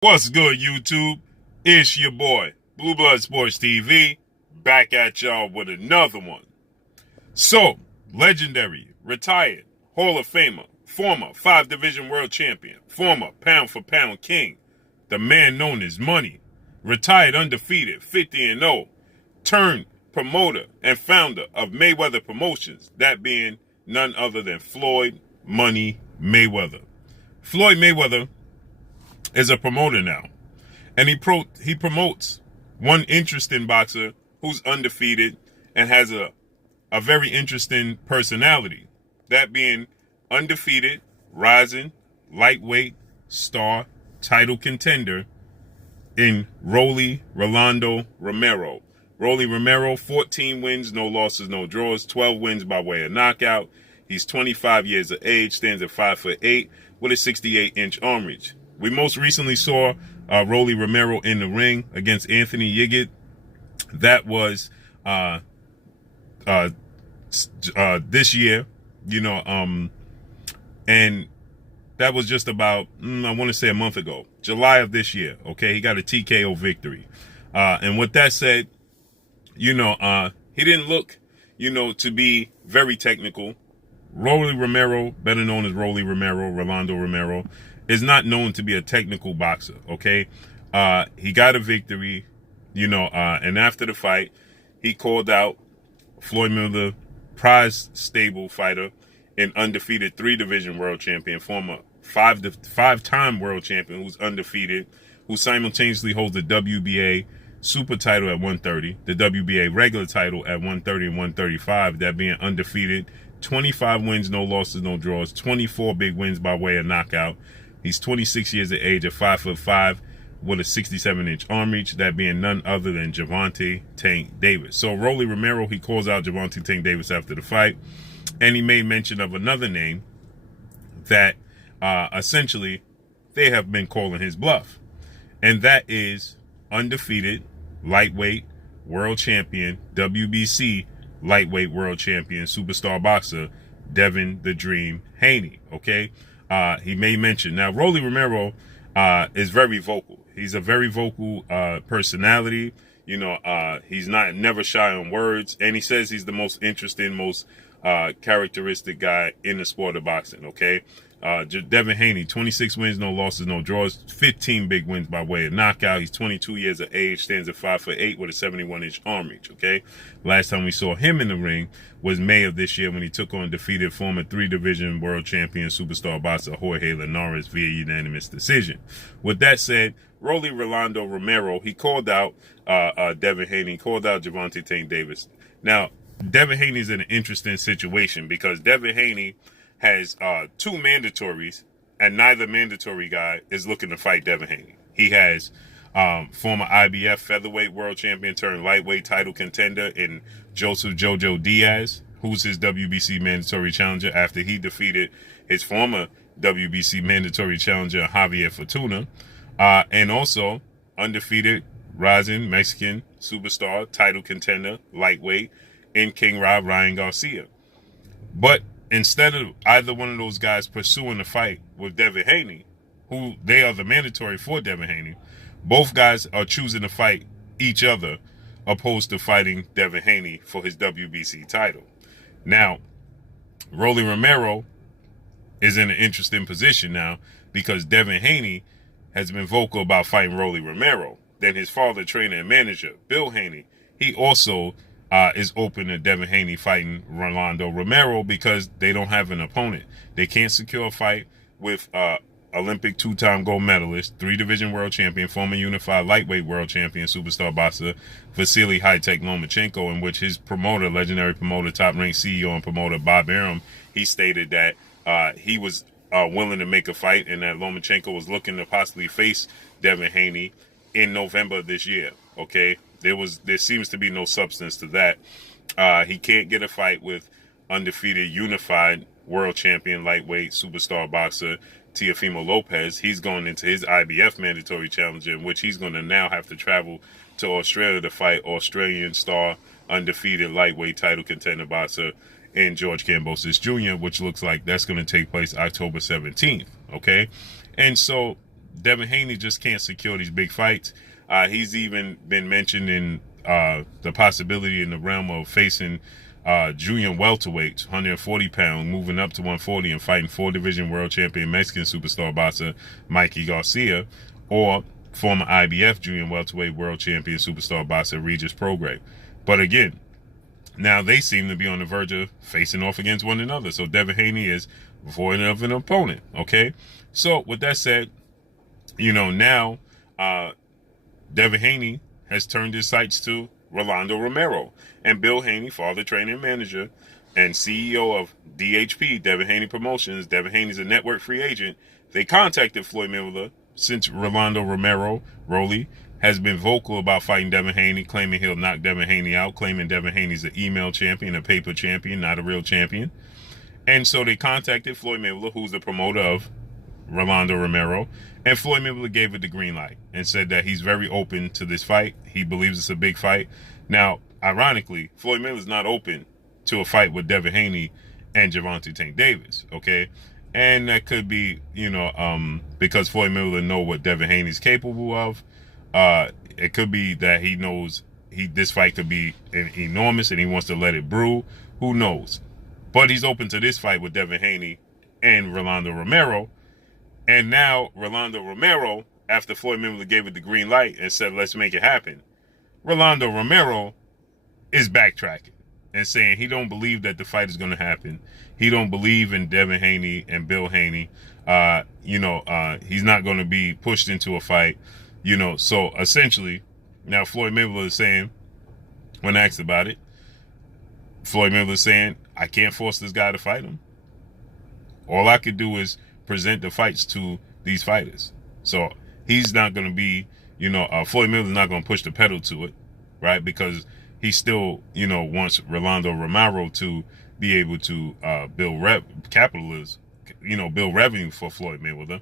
What's good, YouTube? It's your boy, Blue Blood Sports TV, back at y'all with another one. So, legendary, retired, Hall of Famer, former 5-division world champion, former pound-for-pound king, the man known as Money, retired undefeated, 50-0, turned promoter and founder of Mayweather Promotions, that being none other than Floyd Money Mayweather. Floyd Mayweather is a promoter now, and he promotes one interesting boxer who's undefeated and has a very interesting personality, that being undefeated, rising, lightweight, star, title contender in Rolando Romero. Romero, 14 wins, no losses, no draws, 12 wins by way of knockout. He's 25 years of age, stands at 5'8", with a 68-inch arm reach. We most recently saw Romero in the ring against Anthony Yiggett. That was this year, and that was just about, I want to say a month ago, July of this year. Okay, he got a TKO victory. And with that said, he didn't look, to be very technical. Romero, better known as Rolando Romero, is not known to be a technical boxer, okay? He got a victory, and after the fight, he called out Floyd Mayweather, prize stable fighter, and undefeated 3-division world champion, former five-time world champion who's undefeated, who simultaneously holds the WBA super title at 130, the WBA regular title at 130 and 135, that being undefeated, 25 wins, no losses, no draws, 24 big wins by way of knockout. He's 26 years of age at 5'5", with a 67-inch arm reach, that being none other than Gervonta Tank Davis. So Romero, he calls out Gervonta Tank Davis after the fight, and he made mention of another name that essentially they have been calling his bluff, and that is undefeated lightweight world champion, WBC lightweight world champion, superstar boxer, Devin the Dream Haney, okay? He may mention. Now, Romero is very vocal. He's a very vocal personality. He's never shy on words, and he says he's the most interesting, most characteristic guy in the sport of boxing, okay? Devin Haney, 26 wins, no losses, no draws, 15 big wins by way of knockout. He's 22 years of age, stands at 5'8", with a 71-inch arm reach, okay? Last time we saw him in the ring was May of this year when he took on defeated former 3-division world champion superstar boxer Jorge Linares via unanimous decision. With that said, Rolando Romero, he called out Devin Haney, called out Gervonta Tank Davis. Now, Devin Haney's in an interesting situation because Devin Haney has 2 mandatories, and neither mandatory guy is looking to fight Devin Haney. He has former IBF featherweight world champion turned lightweight title contender in Joseph Jojo Diaz, who's his WBC mandatory challenger after he defeated his former WBC mandatory challenger Javier Fortuna, and also undefeated rising Mexican superstar title contender lightweight in King Ryan Garcia. But instead of either one of those guys pursuing the fight with Devin Haney, who they are the mandatory for Devin Haney, both guys are choosing to fight each other opposed to fighting Devin Haney for his WBC title. Now, Romero is in an interesting position now because Devin Haney has been vocal about fighting Romero. Then his father, trainer, and manager, Bill Haney, he also is open to Devin Haney fighting Rolando Romero because they don't have an opponent. They can't secure a fight with Olympic 2-time gold medalist, 3-division world champion, former unified lightweight world champion, superstar boxer Vasily High-Tech Lomachenko, in which his promoter, legendary promoter, top-ranked CEO and promoter Bob Arum, he stated that he was willing to make a fight and that Lomachenko was looking to possibly face Devin Haney in November of this year, okay? There seems to be no substance to that. He can't get a fight with undefeated unified world champion lightweight superstar boxer Teofimo Lopez. He's going into his IBF mandatory challenger, in which he's going to now have to travel to Australia to fight Australian star undefeated lightweight title contender boxer in George Kambosos Jr., which looks like that's going to take place October 17th, okay? And so Devin Haney just can't secure these big fights. He's even been mentioned in the possibility in the realm of facing junior welterweights, 140 pound, moving up to 140 and fighting 4-division world champion Mexican superstar boxer Mikey Garcia, or former IBF junior welterweight world champion superstar boxer Regis Prograis. But again, now they seem to be on the verge of facing off against one another. So Devin Haney is void of an opponent. Okay. So with that said, now Devin Haney has turned his sights to Rolando Romero. And Bill Haney, father, trainer, and manager, and CEO of DHP, Devin Haney Promotions. Devin Haney's a network free agent. They contacted Floyd Mayweather since Rolando Romero, Rolly, has been vocal about fighting Devin Haney, claiming he'll knock Devin Haney out, claiming Devin Haney's an email champion, a paper champion, not a real champion. And so they contacted Floyd Mayweather, who's the promoter of Rolando Romero, and Floyd Mayweather gave it the green light and said that he's very open to this fight. He believes it's a big fight. Now, ironically, Floyd Mayweather's not open to a fight with Devin Haney and Gervonta Tank Davis, okay? And that could be, because Floyd Mayweather know what Devin Haney's capable of. It could be that he knows this fight could be enormous and he wants to let it brew. Who knows? But he's open to this fight with Devin Haney and Rolando Romero. And now Rolando Romero, after Floyd Mayweather gave it the green light and said, let's make it happen, Rolando Romero is backtracking and saying he don't believe that the fight is going to happen. He don't believe in Devin Haney and Bill Haney. He's not going to be pushed into a fight. So essentially, now Floyd Mayweather is saying, when asked about it, Floyd Mayweather is saying, I can't force this guy to fight him. All I could do is present the fights to these fighters. So he's not going to be, Floyd Mayweather's not going to push the pedal to it, right? Because he still, wants Rolando Romero to be able to build build revenue for Floyd Mayweather.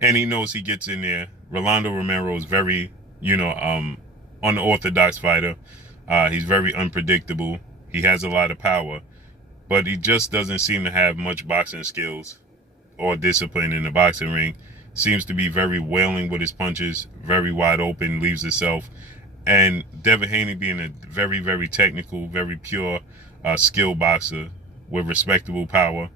And he knows he gets in there. Rolando Romero is very, unorthodox fighter. He's very unpredictable. He has a lot of power, but he just doesn't seem to have much boxing skills or discipline in the boxing ring. Seems to be very wailing with his punches, very wide open, leaves himself. And Devin Haney being a very, very technical, very pure, skilled boxer with respectable power,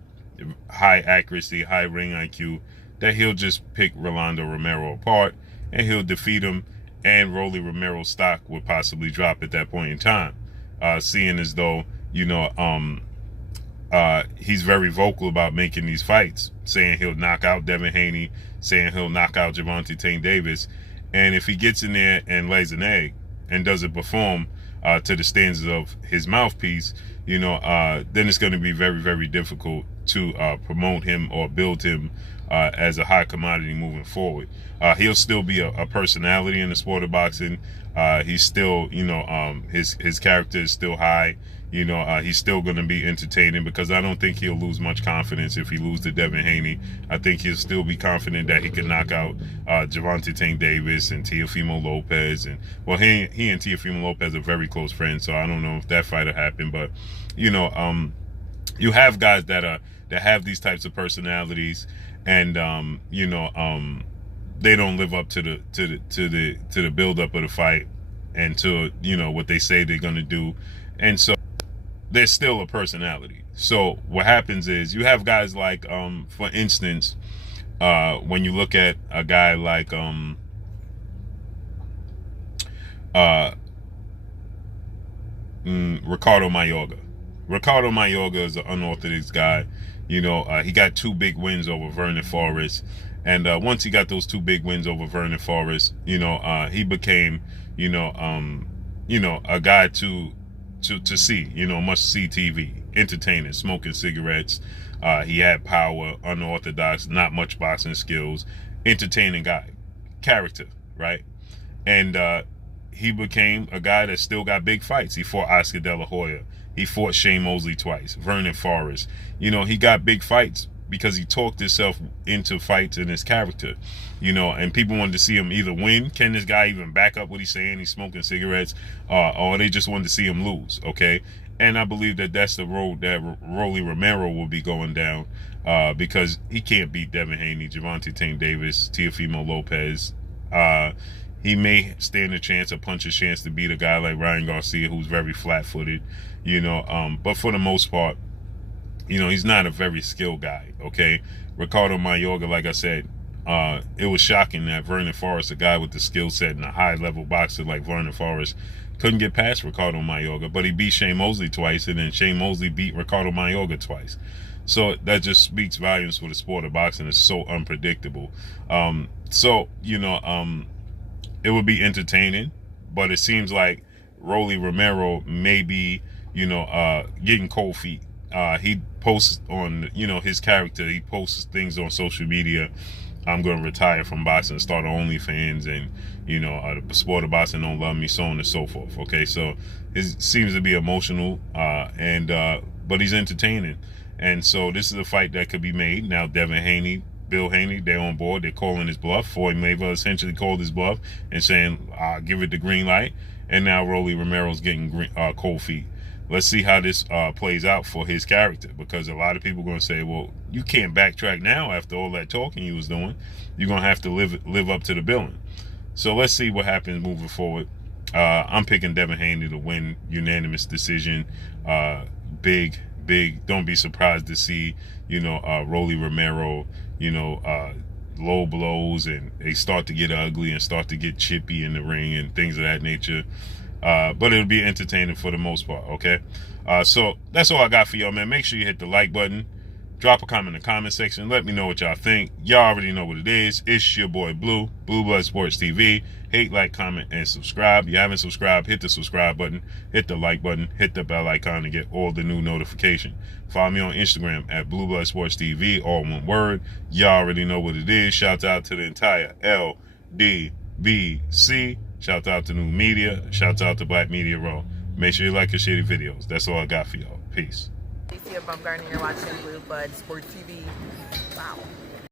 high accuracy, high ring IQ, that he'll just pick Rolando Romero apart and he'll defeat him, and Rolly Romero's stock would possibly drop at that point in time. Seeing as though, he's very vocal about making these fights, saying he'll knock out Devin Haney, saying he'll knock out Gervonta Tank Davis. And if he gets in there and lays an egg and doesn't perform to the standards of his mouthpiece, then it's going to be very, very difficult to promote him or build him as a high commodity moving forward. He'll still be a personality in the sport of boxing. He's still, his character is still high. He's still going to be entertaining, because I don't think he'll lose much confidence if he loses to Devin Haney. I think he'll still be confident that he can knock out Gervonta Tank Davis and Teofimo Lopez. And he and Teofimo Lopez are very close friends, so I don't know if that fight will happen. But you have guys that have these types of personalities, and they don't live up to the build up of the fight and to what they say they're going to do, and so there's still a personality. So what happens is you have guys like, for instance, when you look at a guy like Ricardo Mayorga. Ricardo Mayorga is an unorthodox guy. He got 2 big wins over Vernon Forrest. And once he got those 2 big wins over Vernon Forrest, he became, a guy to see, must-see TV, entertaining, smoking cigarettes. He had power, unorthodox, not much boxing skills, entertaining guy, character, right? And he became a guy that still got big fights. He fought Oscar De La Hoya. He fought Shane Mosley twice, Vernon Forrest. He got big fights because he talked himself into fights in his character, and people wanted to see him either win. Can this guy even back up what he's saying? He's smoking cigarettes, or they just wanted to see him lose, okay? And I believe that that's the road that Rolly Romero will be going down, because he can't beat Devin Haney, Gervonta Tank Davis, Teofimo Lopez. He may stand a chance, a puncher's chance to beat a guy like Ryan Garcia, who's very flat-footed, but for the most part, he's not a very skilled guy, okay? Ricardo Mayorga, like I said, it was shocking that Vernon Forrest, a guy with the skill set and a high-level boxer like Vernon Forrest, couldn't get past Ricardo Mayorga, but he beat Shane Mosley twice, and then Shane Mosley beat Ricardo Mayorga twice. So that just speaks volumes for the sport of boxing. It's so unpredictable. It would be entertaining, but it seems like Rolly Romero may be, getting cold feet. He posts on, his character. He posts things on social media. I'm going to retire from boxing and start OnlyFans, and, the sport of boxing don't love me, so on and so forth. Okay, so it seems to be emotional, but he's entertaining. And so this is a fight that could be made. Now, Devin Haney, Bill Haney, they're on board. They're calling his bluff. Floyd Mayweather essentially called his bluff and saying, give it the green light. And now Rolly Romero's getting cold feet. Let's see how this plays out for his character, because a lot of people are going to say, well, you can't backtrack now after all that talking you was doing. You're going to have to live up to the billing. So let's see what happens moving forward. I'm picking Devin Haney to win unanimous decision. Big. Don't be surprised to see, Rolly Romero, low blows, and they start to get ugly and start to get chippy in the ring and things of that nature. But it'll be entertaining for the most part, okay? So that's all I got for y'all, man. Make sure you hit the like button. Drop a comment in the comment section. Let me know what y'all think. Y'all already know what it is. It's your boy Blue Blood Sports TV. Hate, like, comment, and subscribe. If you haven't subscribed, hit the subscribe button. Hit the like button. Hit the bell icon to get all the new notification. Follow me on Instagram at Blue Blood Sports TV, all one word. Y'all already know what it is. Shout out to the entire LDBC. Shout out to New Media. Shout out to Black Media Row. Make sure you like and share the videos. That's all I got for y'all. Peace. You're watching Blue Blood Sports TV. Wow.